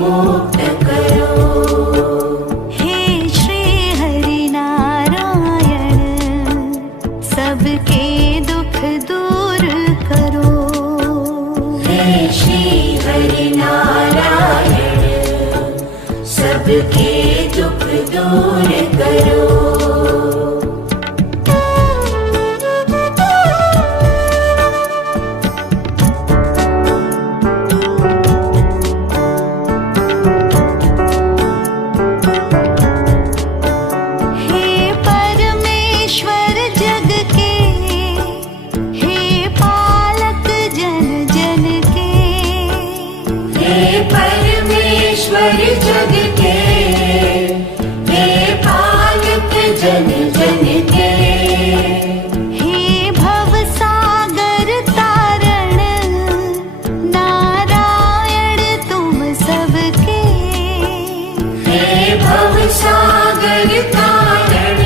मुक्त करो। हे श्री हरि नारायण, सबके दुख दूर करो। हे श्री हरि नारायण, सबके दुख दूर करो। परमेश्वर जग के, हे पालक जन जन के। हे भव सागर तारण, नारायण तुम सबके। हे भव सागर तारण,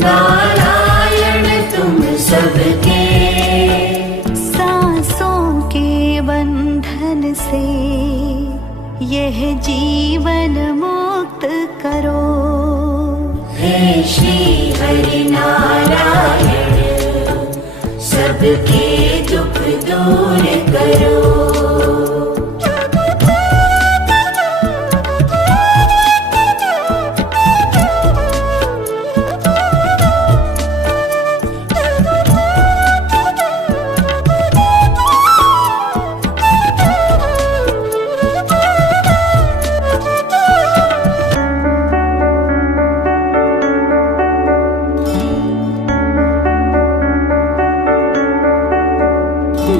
नारायण तुम सबके। सांसों के बंधन से यह जीवन मुक्त करो। हे श्री हरि नारायण, सबके दुख दूर करो।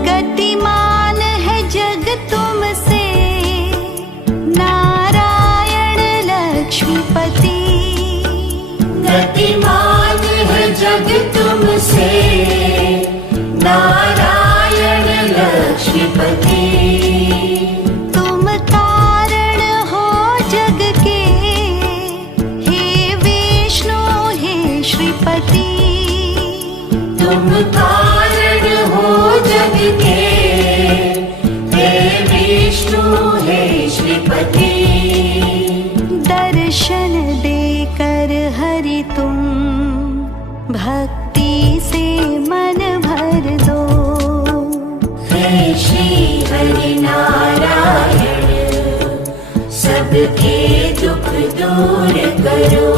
गतिमान है जग तुमसे, नारायण लक्ष्मीपति। गतिमान है जग तुमसे, नारायण लक्ष्मीपति। तुम कारण हो जग के, हे विष्णु हे श्रीपति। तुम कारण हो जग के, हे विष्णु हे श्रीपति। दर्शन देकर हरि तुम भक्ति से मन भर दो। हे श्री हरि नारायण, सबके दुख दूर करो।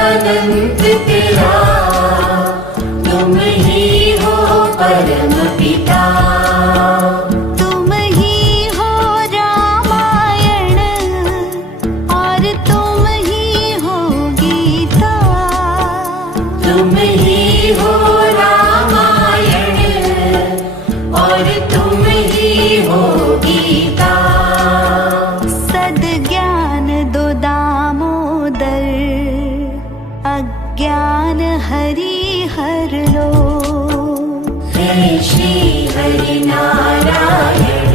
अनंत तेरा, तुम ही हो परम पिता। तुम ही हो रामायण और तुम ही हो गीता। तुम ही हो रामायण और तुम ही हो गीता। सद्ज्ञान दो दामोदर, अज्ञान हरि हर लो। हे श्री हरि नारायण,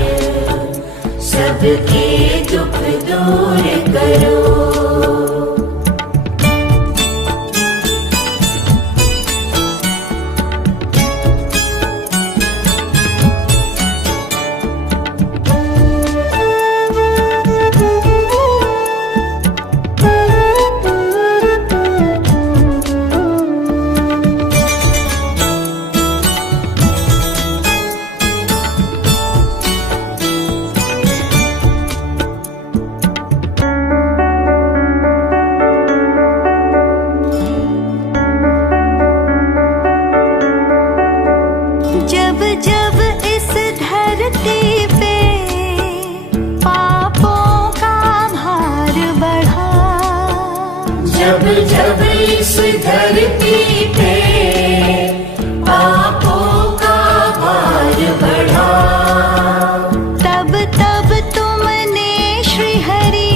सबके दुख दूर करो। धरती पे पापों का भार बढ़ा। तब तब तुमने श्री हरि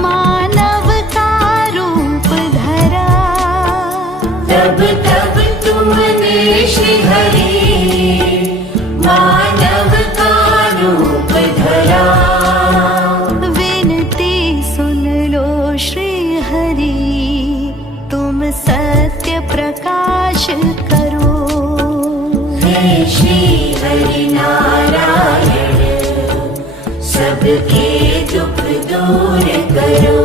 मानव का रूप धरा। तब तब तुमने श्री हरि मानव का रूप धरा। विनती सुन लो श्री हरि तुम सत्य प्रकाश करो। हे श्री हरि नारायण सबके दुख दूर करो।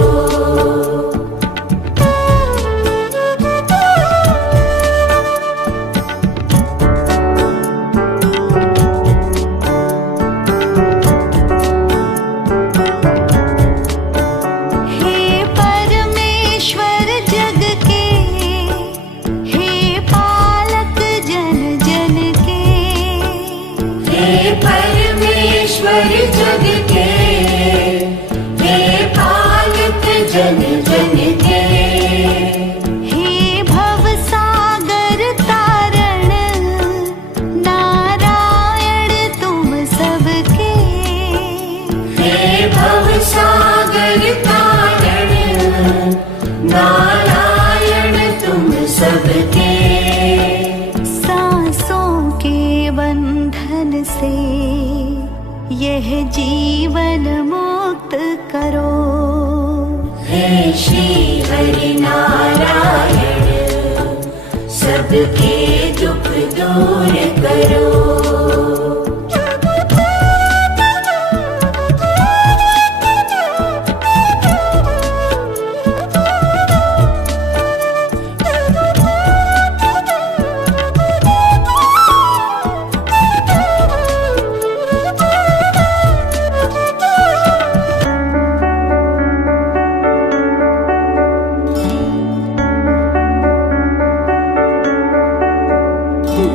हे परमेश्वर जग के, हे पालक जन जन के। हे परमेश्वर जग के, हे पालक जन जन के। हे भव सागर तारण नारायण तुम सबके। हे भव सागर तारण नारायण तुम सबके। सांसों के बंधन से यह जीवन मुक्त करो। हे श्री हरि नारायण सबके दुख दूर करो।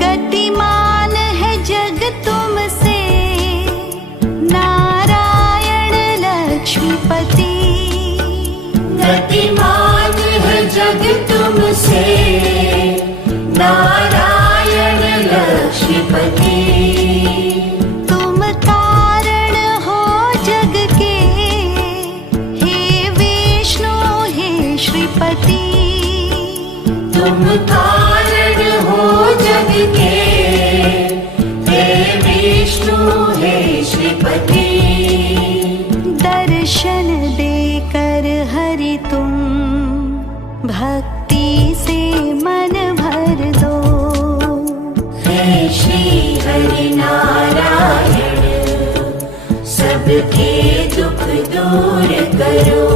गतिमान है जग तुमसे नारायण लक्ष्मीपति। गतिमान है जग तुमसे नारायण लक्ष्मीपति। तुम कारण हो जग के, हे विष्णु हे श्रीपति। तुम कारण हो जग के, हे विष्णु हे श्रीपति। दर्शन देकर हरि तुम भक्ति से मन भर दो। हे श्री हरि नारायण सबके दुख दूर करो।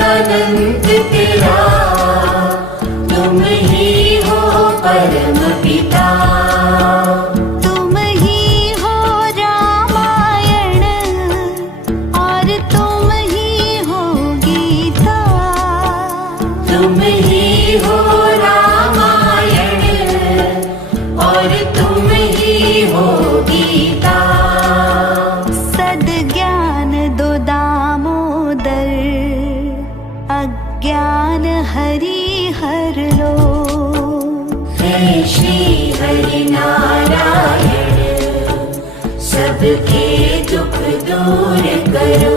अनंत तेरा तुम ही हो परम पिता। तुम ही हो रामायण और तुम ही हो गीता। तुम ही हो रामायण और तुम ही हो गीता। सद्ज्ञान दो दामोदर अज्ञान हरि हर लो। हे श्री हरि नारायण सबके दुख दूर करो।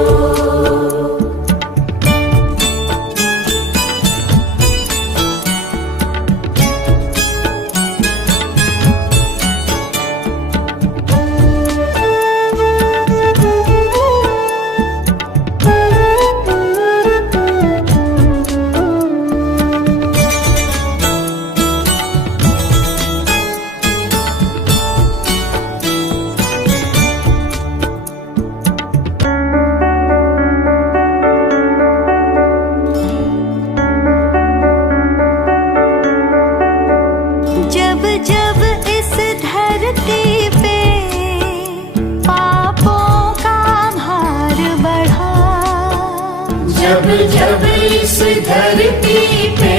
जब इस धरती पे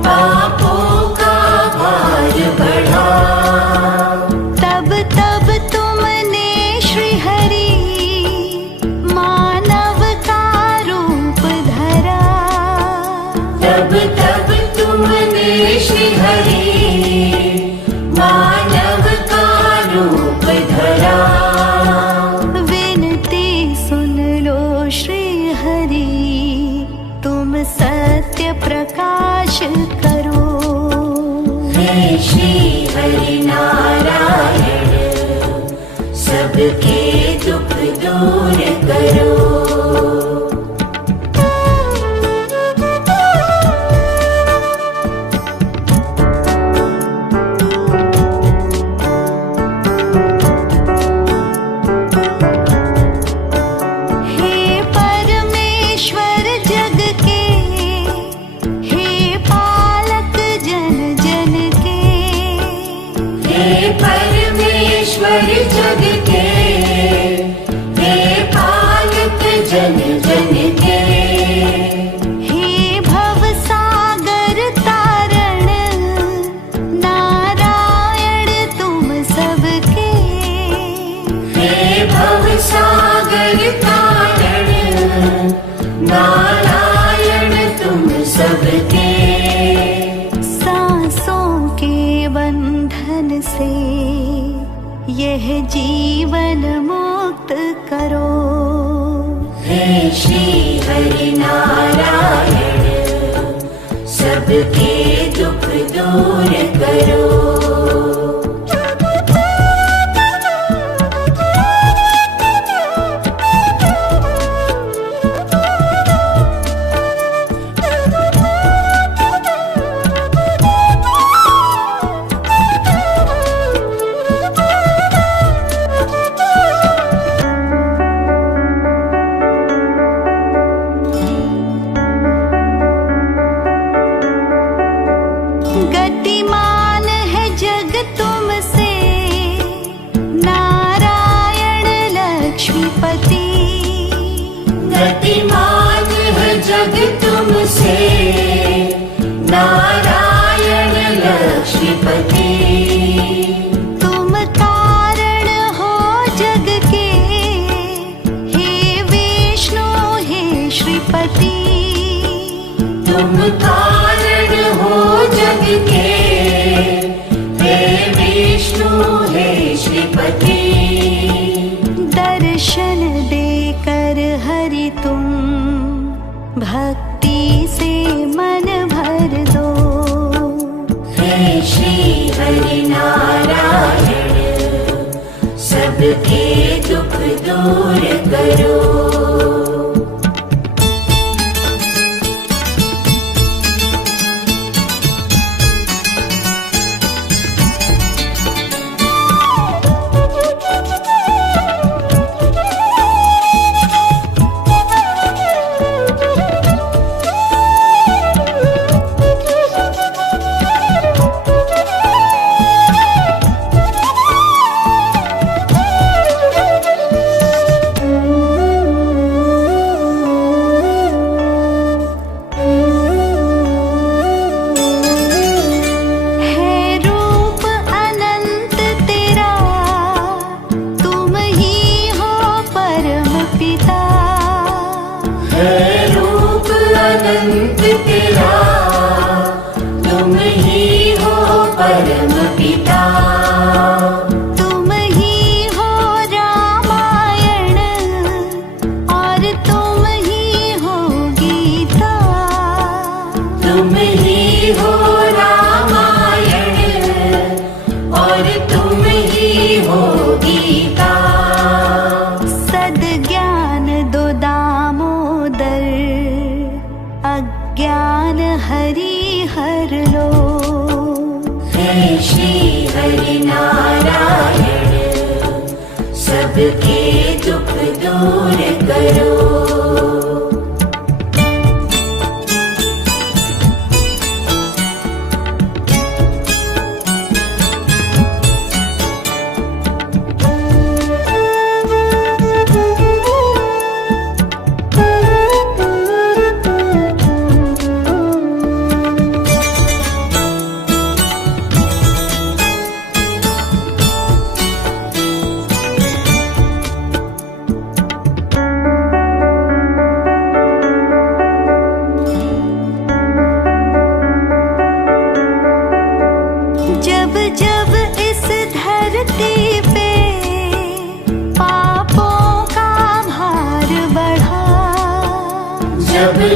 पापों का भार बढ़ा, तब तब तुमने श्री हरि मानव का रूप धरा। तब तब तुमने श्री हरि मानव का रूप धरा। विनती सुन लो श्री हरि, तुम सत्य प्रकाश करो। हे श्री हरि नारायण, सबके दुख दूर करो। हे परमेश्वर जग के, हे पालक जन जन के। हे परमेश्वर जग के, हे पालक जन जन के। हे भव सागर तारण, नारायण तुम सबके। हे भव सागर तारण, नारायण तुम सबके। सांसों के बंधन से यह जीवन मुक्त करो। हे श्री हरि नारायण, सबके दुख दूर करो। गतिमान है जग तुमसे, नारायण लक्ष्मीपति। गतिमान है जग तुमसे, नारायण लक्ष्मीपति। तुम कारण हो जग के, हे विष्णु हे श्रीपति। तुम कारण हो जग के, हे विष्णु हे श्रीपति। दर्शन देकर हरि तुम भक्ति से मन भर दो। हे श्री हरि नारायण, सबके दुख दूर करो। अनंत तेरा, तुम ही हो परम पिता। तुम ही हो रामायण और तुम ही हो गीता। तुम ही हो रामायण और तुम ही हो गीता। सद्ज्ञान दो दामोदर, अज्ञान हरि हर लो। हे श्री हरि नारायण, सबके दुख दूर करो।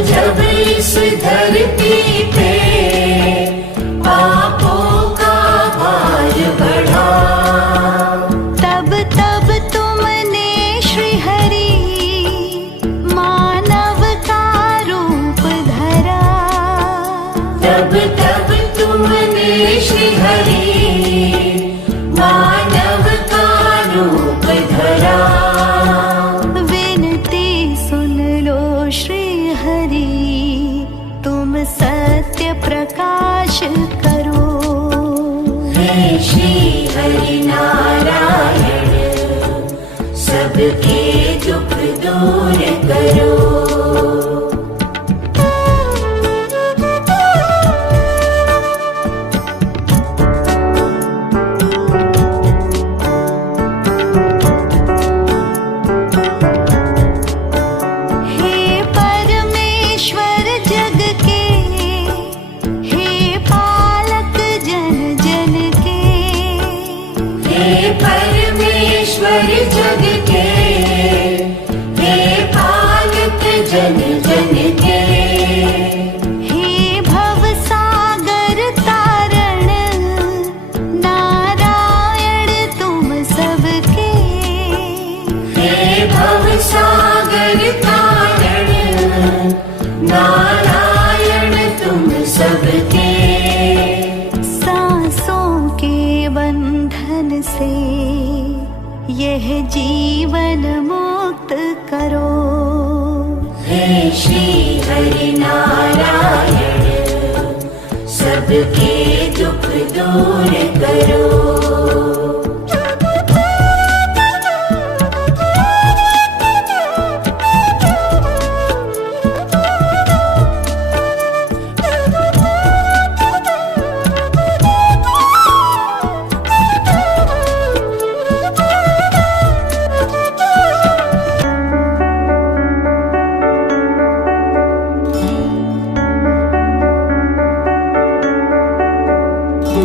जब इस धरती पे पापों का भार बढ़ा, तब तब तुमने श्री हरि मानव का रूप धरा। तब तब तुमने श्री हरि मानव का रूप धरा। विनती सुन लो श्री हरि, तुम सत्य प्रकाश करो। हे श्री हरि नारायण, सबके दुख दूर करो। परमेश्वर जग के, हे पालक जन जन के, हे भव सागर तारण नारायण तुम सबके। हे भव सागर तारण नारायण तुम सबके। सांसों के बंधन से यह जीवन मुक्त करो। हे श्री हरि नारायण, सबके दुख दूर करो।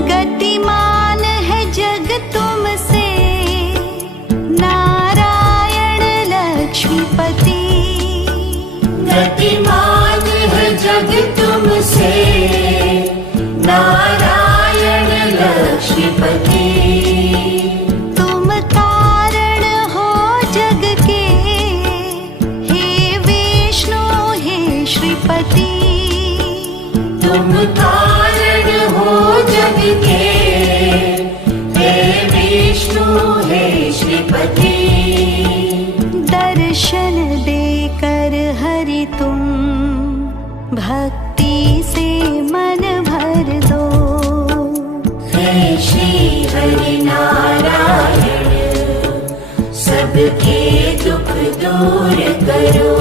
गतिमान है जग तुमसे नारायण लक्ष्मीपति। गतिमान है जग तुमसे नारायण लक्ष्मीपति। तुम कारण हो जग के, हे विष्णु हे श्रीपति। तुम कारण हो जग के, हे विष्णु हे श्रीपति। दर्शन देकर हरि तुम भक्ति से मन भर दो। हे श्री हरि नारायण, सबके दुख दूर करो।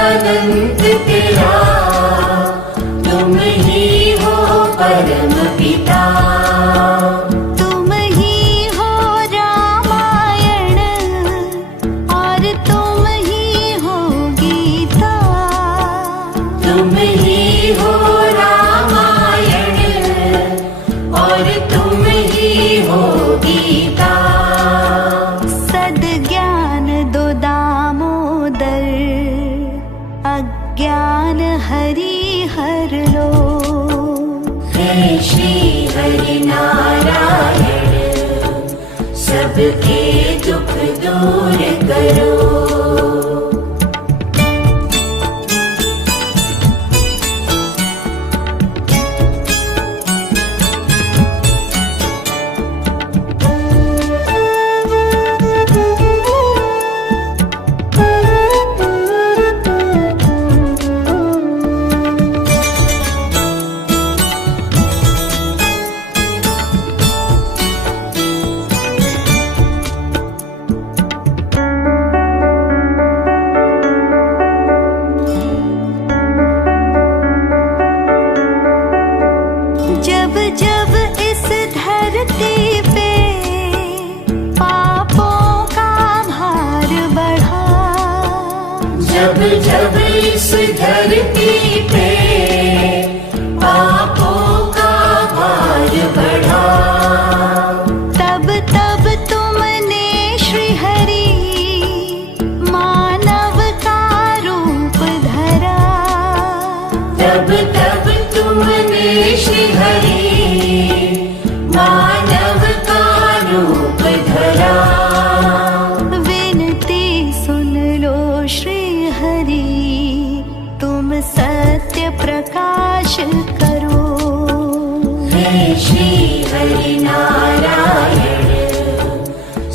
अनंत तेरा, तुम ही हो परम पिता। तुम ही हो रामायण और तुम ही हो गीता। तुम ही हो रामायण और तुम ही हो गीता। सद्ज्ञान दो दामोदर, अज्ञान हरि हर लो। हे श्री हरि नारायण, सबके दुख दूर करो। जब इस धरती पे पापों का भार बढ़ा, जब जब इस धरती पे पापों का भार बढ़ा, तब तब तुमने श्री हरि मानव का रूप धरा, तब तब तुमने श्री हरि मानव का रूप धरा। विनती सुन लो श्री हरि, तुम सत्य प्रकाश करो। हे श्री हरि नारायण,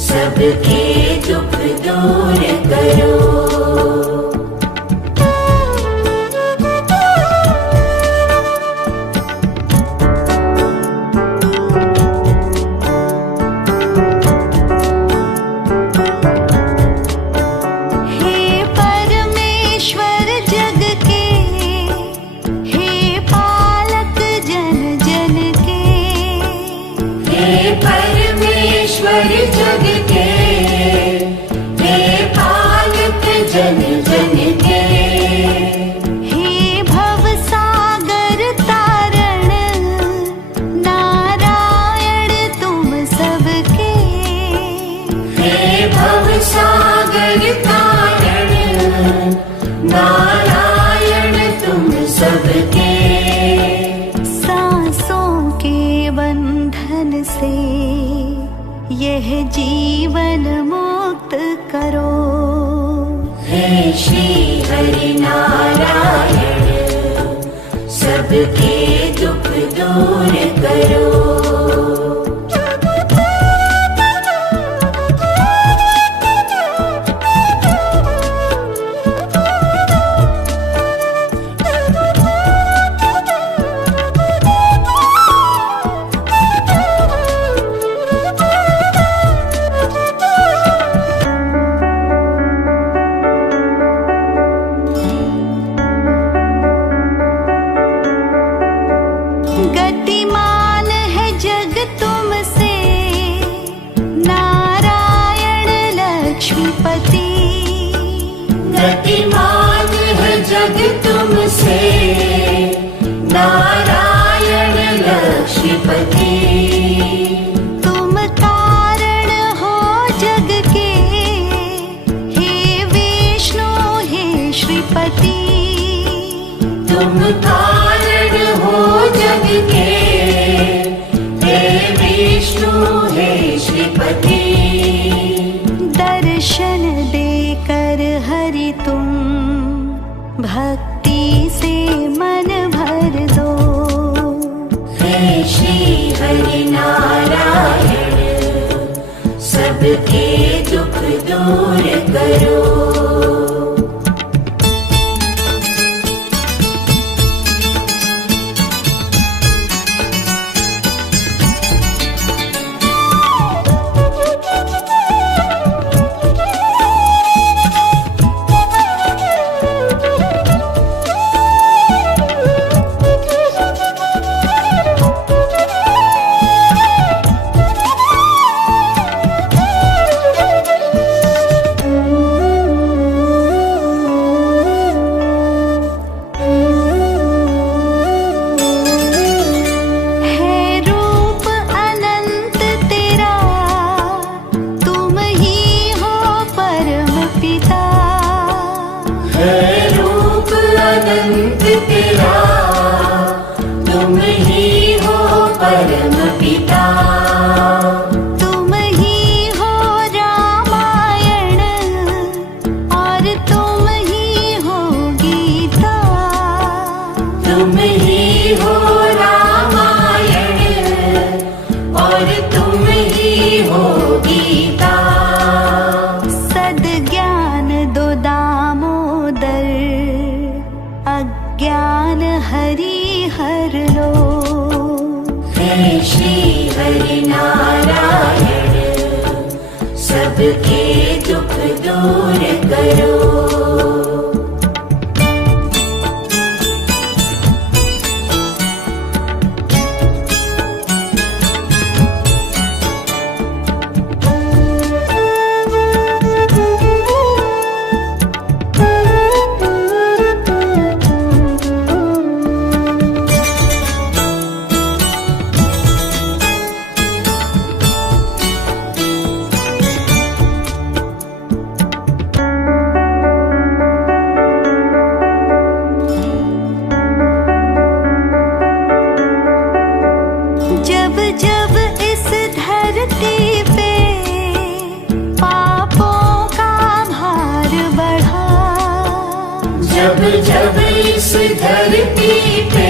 सबके दुख दूर करो। हे परमेश्वर जग के, हे पालक जन जन के, हे परमेश्वर जग के, हे पालक जन जन के, हे भव सागर तारण नारायण तुम सबके, हे भव सागर तारण नारायण तुम सबके। सांसों के बंधन से यह जीवन मुक्त करो। हे श्री हरि नारायण, सबके दुख दूर करो। गतिमान है जग तुमसे नारायण लक्ष्मीपति, गतिमान है जग तुमसे नारायण लक्ष्मीपति। तुम कारण हो जग के, हे विष्णु हे श्रीपति, तुम कारण हो जग के, हे विष्णु हे श्रीपति। दर्शन देकर हरि तुम भक्ति से मन भर दो। हे श्री हरि नारायण, सबके दुख दूर करो। अनंत तेरा तुम ही हो परम पिता। तुम ही हो रामायण और तुम ही हो गीता। तुम ही हो रामायण और तुम ही हो गीता। सद्ज्ञान दो दामोदर अज्ञान हरि हर लो। हे श्री हरि नारायण सबके दुख दूर करो। जब इस धरती पे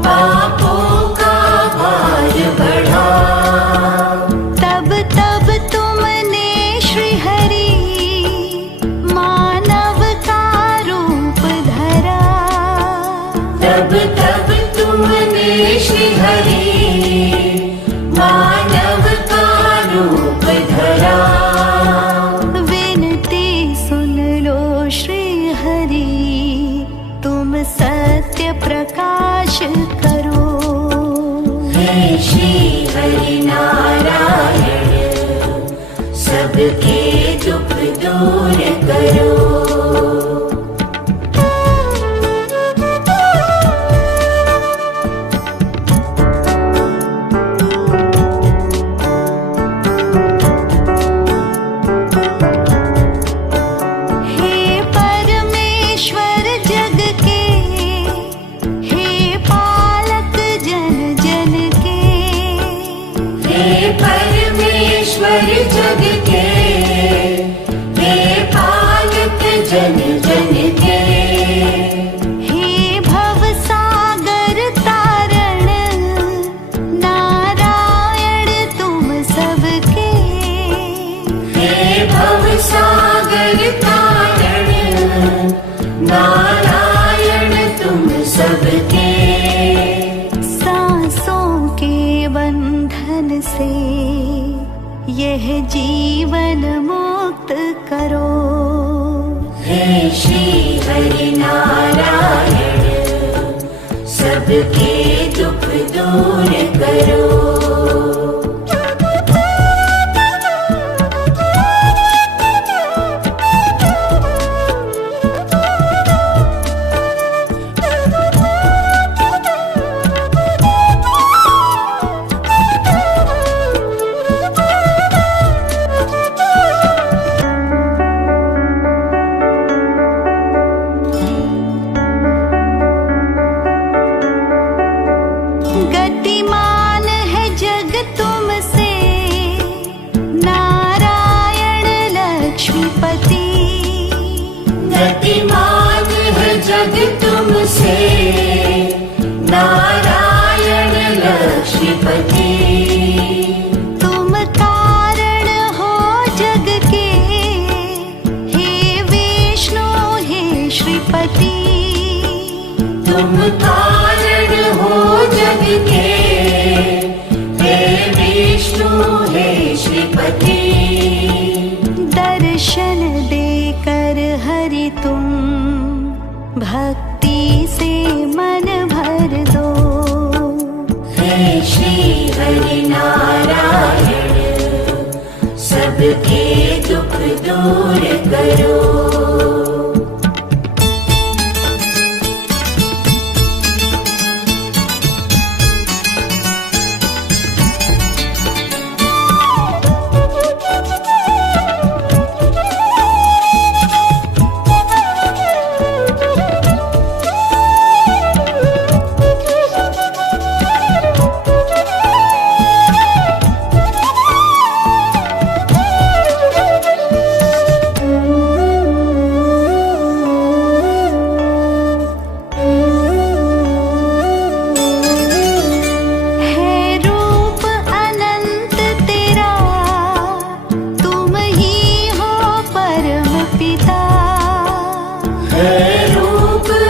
पापों का भार बढ़ा, तब तब तुमने श्री हरि मानव का रूप धरा। तब तब तुमने श्री हरि मानव का रूप धरा। विनती सुन लो श्री हरि, तुम सत्य प्रकाश करो। हे श्री हरि नारायण, सबके दुख दूर करो। हे परमेश्वर जग के, हे पालक जन जन के। हे परमेश्वर जग के, हे पालक जन जन के। हे भव सागर तारण, नारायण तुम सबके। हे भव सागर तारण, नारायण तुम सबके। सांसों के बंधन से यह जीवन मुक्त करो। हे श्री हरि नारायण, सबके दुख दूर करो। गतिमान है जग तुमसे, नारायण लक्ष्मीपति। गतिमान है जग तुमसे, नारायण लक्ष्मीपति। तुम कारण हो जग के, हे विष्णु हे श्रीपति। तुम कारण हो जग के, हे विष्णु हे श्रीपति। दर्शन देकर हरि तुम भक्ति से मन भर दो। हे श्री हरि नारायण, सबके दुख दूर करो।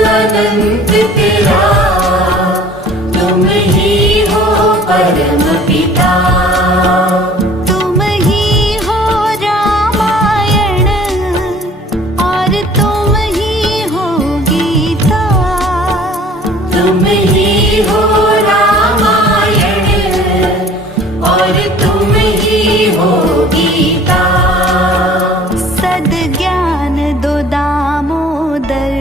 अनंत तेरा, तुम ही हो परम पिता। तुम ही हो रामायण और तुम ही हो गीता। तुम ही हो रामायण और तुम ही हो गीता। सद्ज्ञान दो दामोदर,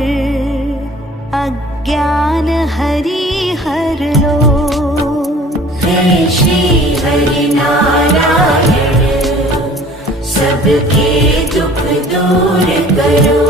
अज्ञान हरि हर लो। हे श्री हरि नारायण, सबके दुख दूर करो।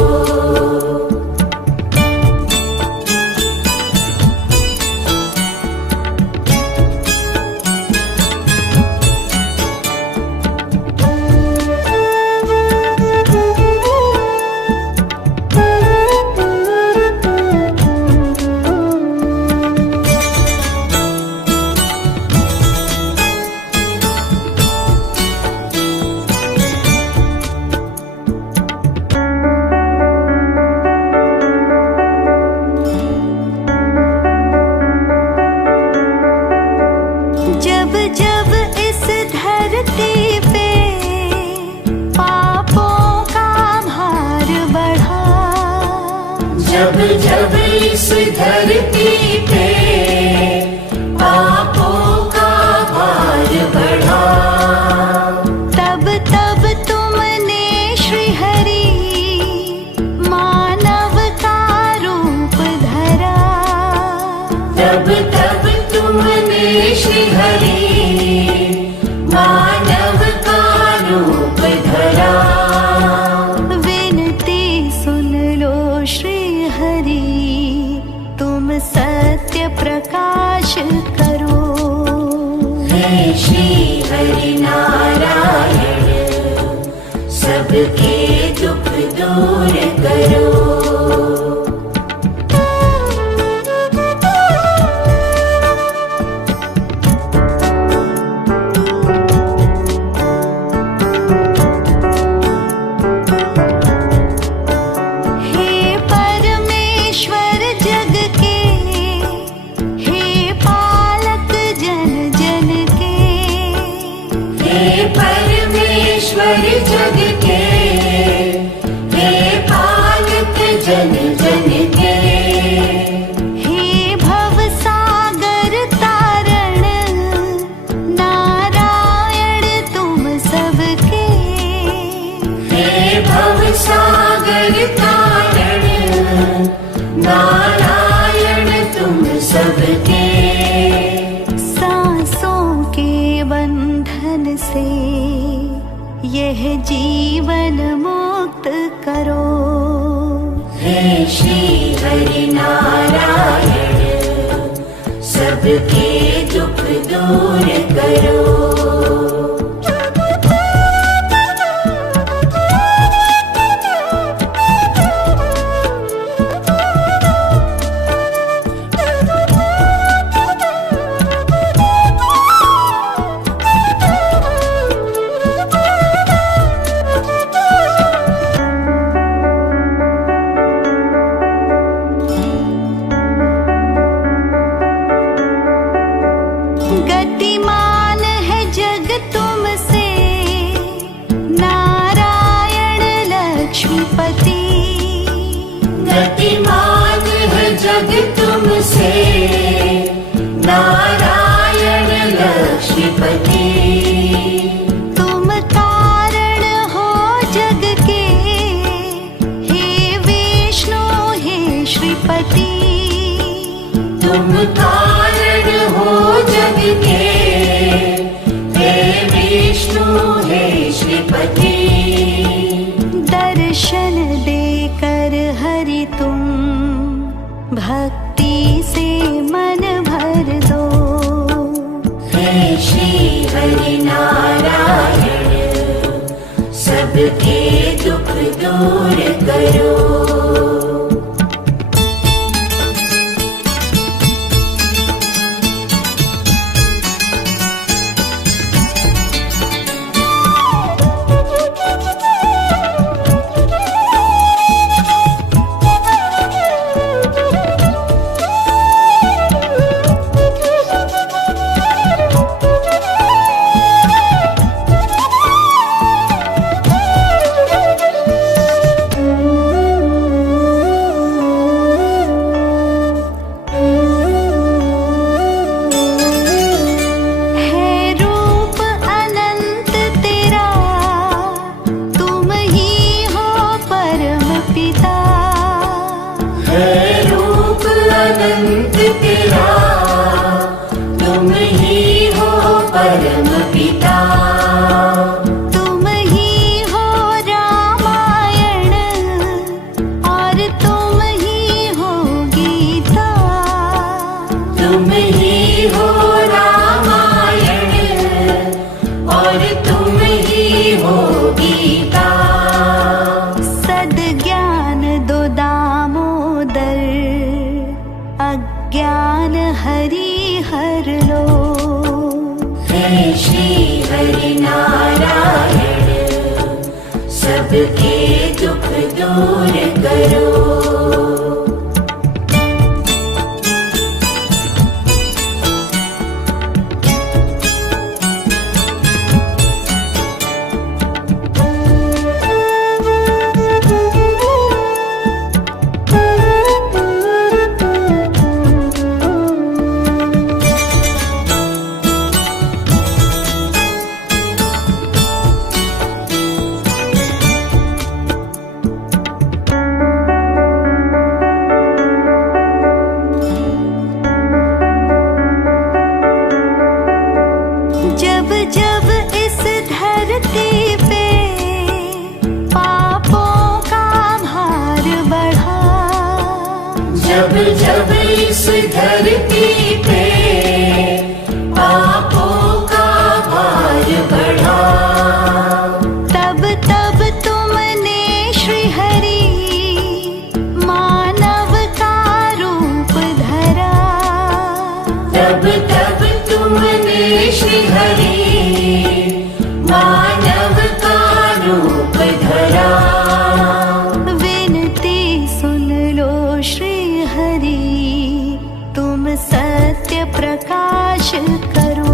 जब जब इस धरती पे पापों का भार बढ़ा, तब तब तुमने श्री हरि मानव का रूप धरा। तब तब तुमने श्री हरि मानव का रूप धरा। विनती सुन लो श्री हरि, तुम सत्य प्रकाश करो। हे श्री हरि नारायण, सबके दुख दूर करो। परमेश्वर जग के, हे पालक जन जन के, हे भव सागर तारण नारायण तुम सबके। हे भव सागर तारण नारायण तुम सबके। सांसों के बंधन से यह जीवन मुक्त करो। हे श्री हरि नारायण, सबके दुख दूर करो। गतिमान है जग तुमसे नारायण लक्ष्मीपति। गतिमान है जग तुमसे नारायण लक्ष्मीपति। तुम कारण हो जग के, हे विष्णु हे श्रीपति। तुम कारण हो जग के, हे विष्णु हे श्रीपति। दर्शन देकर हरि तुम भक्ति से मन भर दो। हे श्री हरि नारायण, सबके दुख दूर करो। अनंत तेरा, तुम ही हो परम पिता। तुम ही हो रामायण और तुम ही हो गीता। तुम ही हो रामायण और तुम ही हो गीता। सद्ज्ञान दो दामोदर, अज्ञान हरि हर लो। हे श्री हरि नारायण, सबके दुख दूर करो। तब इस धरती पे पापों का भार बढ़ा। तब तब तुमने श्री हरि मानव का रूप धरा। तब तब तुमने श्री हरि मानव का रूप धरा। विनती सुन लो श्री हरि तुम सत्य प्रकाश करो।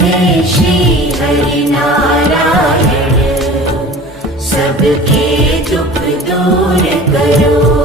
हे श्री हरि नारायण सबके दुख दूर करो।